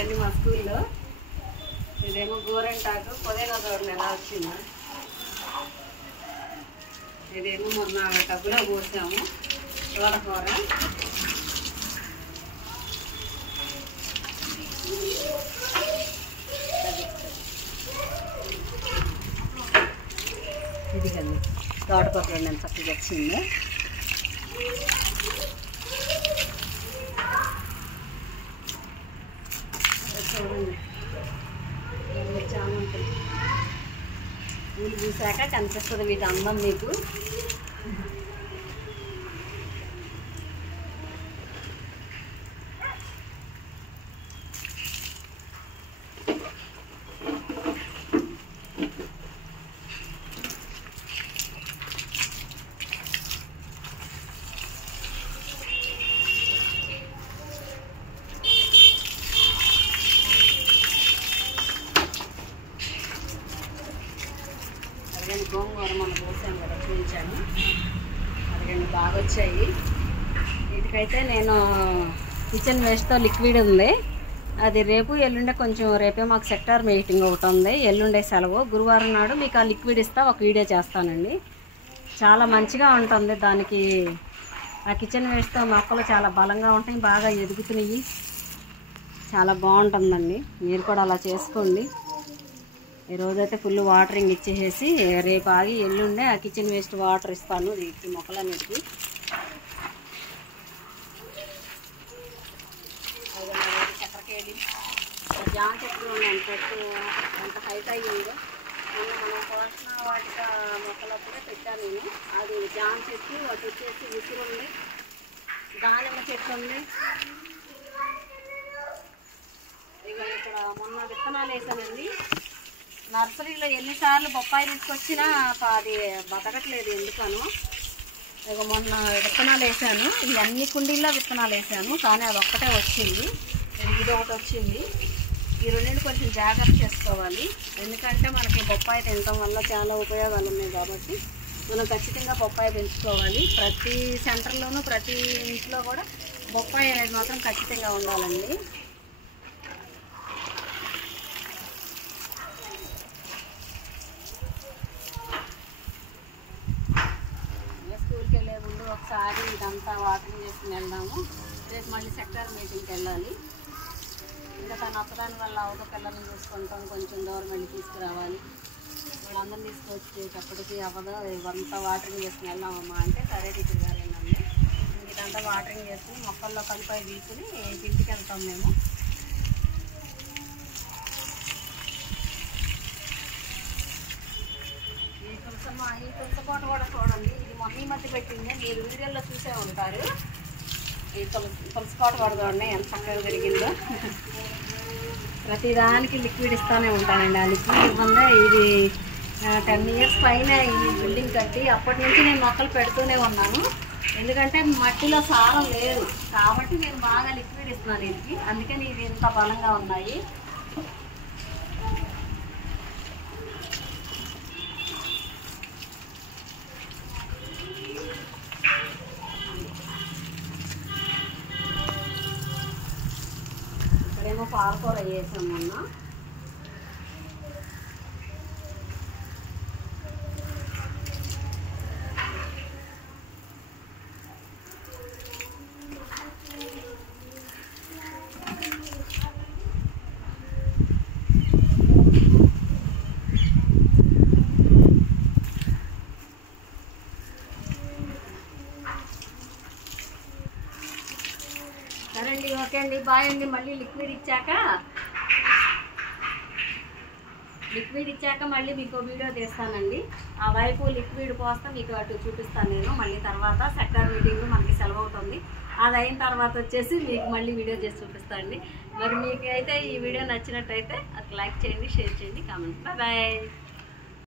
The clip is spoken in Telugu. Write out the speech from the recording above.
ఇవన్నీ మా స్కూల్లో. ఇదేమో గోరెంటాకు పుదీనా చూడండి ఎలా వచ్చిందో. ఇదేమో మొన్న టబ్బులో పోసాము తోటకూర. ఇది కండి తోటకూర చూడండి ఎంత చక్కగా వచ్చిందో. చూడండి చామంతులు పూలు చూసాక కనిపిస్తుంది వీటి అందం మీకు. గోంగూర మనం పోసాను కదా చూపించాను. అదిగండి బాగా వచ్చాయి. వీటికైతే నేను కిచెన్ వేస్ట్తో లిక్విడ్ ఉంది. అది రేపు ఎల్లుండే కొంచెం రేపే మాకు సెక్టార్ మీటింగ్ ఒకటి ఉంది. ఎల్లుండే సెలవు. గురువారం నాడు మీకు ఆ లిక్విడ్ ఇస్తా ఒక వీడియో చేస్తానండి. చాలా మంచిగా ఉంటుంది. దానికి ఆ కిచెన్ వేస్ట్తో మొక్కలు చాలా బలంగా ఉంటాయి, బాగా ఎదుగుతున్నాయి. చాలా బాగుంటుందండి. మీరు కూడా అలా చేసుకోండి. ఈరోజైతే ఫుల్ వాటరింగ్ ఇచ్చేసి రేపు ఆగి ఎల్లుండే ఆ కిచెన్ వేస్ట్ వాటర్ ఇస్తాను వీటికి మొక్కలన్నిటికి. చక్కెరకేళి జామ చెట్లు ఉన్నాను. చెట్టు ఎంత హైట్ అయ్యిందో. మొన్న మనం పోషణ వాటిక మొక్కలప్పుడే పెట్టాను నేను. అది జామ చెట్టు, వాటి వచ్చేసి ఉసిరు ఉంది, దానిమ్మ చెట్టు ఉంది. ఇక ఇక్కడ మొన్న విత్తనాలు వేసానండి. నర్సరీలో ఎన్నిసార్లు బొప్పాయి తీసుకొచ్చినా అది బతకట్లేదు ఎందుకను. ఇక మొన్న విత్తనాలు వేసాను. ఇది అన్ని కుండీల్లో విత్తనాలు వేసాను, కానీ అది ఒక్కటే వచ్చింది. ఇది ఒకటి వచ్చింది. ఈ రెండింటి కొంచెం జాగ్రత్త చేసుకోవాలి. ఎందుకంటే మనకి బొప్పాయి తినడం వల్ల చాలా ఉపయోగాలు ఉన్నాయి కాబట్టి మనం ఖచ్చితంగా బొప్పాయి పెంచుకోవాలి. ప్రతి సెంటర్లోనూ ప్రతి ఇంట్లో కూడా బొప్పాయి అనేది మాత్రం ఖచ్చితంగా ఉండాలండి. స్కూల్కి వెళ్ళే ముందు ఒకసారి ఇదంతా వాటరింగ్ చేసుకుని వెళ్దాము. రేపు మళ్ళీ సెక్టార్ మీటింగ్కి వెళ్ళాలి. ఇంకా తను ఒక్కదాని వల్ల అవుత పిల్లల్ని చూసుకుంటాం, కొంచెం దూరం వెళ్ళి తీసుకురావాలి. వాళ్ళందరినీ తీసుకొచ్చేటప్పటికి అవ్వదు. ఇవంతా వాటరింగ్ చేసుకుని వెళ్దామమ్మా అంటే సరే టీచర్ గారు ఏంటండి. ఇదంతా వాటరింగ్ చేసుకుని మొక్కల్లో కలిపి తీసుకుని ఇంటికి వెళ్తాం మేము. ఈ తులసికోట కూడా చూడండి. ఇది మొన్న ఈ మధ్య పెట్టింది, మీరు వీడియోలో చూసే ఉంటారు. ఈ తులసికోట కూడా చూడండి ఎంత చక్కగా పెరిగిందో. ప్రతిదానికి లిక్విడ్ ఇస్తూనే ఉంటానండి. ఆ లిక్విడ్ ఇవ్వంగా ఇది 10 years పైన ఈ బిల్డింగ్ కట్టి అప్పటి నుంచి నేను మొక్కలు పెడుతూనే ఉన్నాను. ఎందుకంటే మట్టిలో సారం లేదు కాబట్టి నేను బాగా లిక్విడ్ ఇస్తున్నాను వీటికి. అందుకని ఇది ఇంత బలంగా ఉన్నాయి. ఇక్కడేమో పాలకూర వేసాం మొన్న. సరే అండి, ఓకే అండి, బాయ్ అండి. మళ్ళీ లిక్విడ్ ఇచ్చాక మళ్ళీ మీకు వీడియో తీస్తానండి. ఆ వైపు లిక్విడ్ పోస్తే మీకు అటు చూపిస్తాను నేను. మళ్ళీ తర్వాత సెక్టార్ మీటింగ్ మనకి సెలవు అవుతుంది. అది అయిన తర్వాత వచ్చేసి మీకు మళ్ళీ వీడియో చేసి చూపిస్తానండి. మరి మీకు అయితే ఈ వీడియో నచ్చినట్టయితే అది లైక్ చేయండి, షేర్ చేయండి, కామెంట్. Bye bye.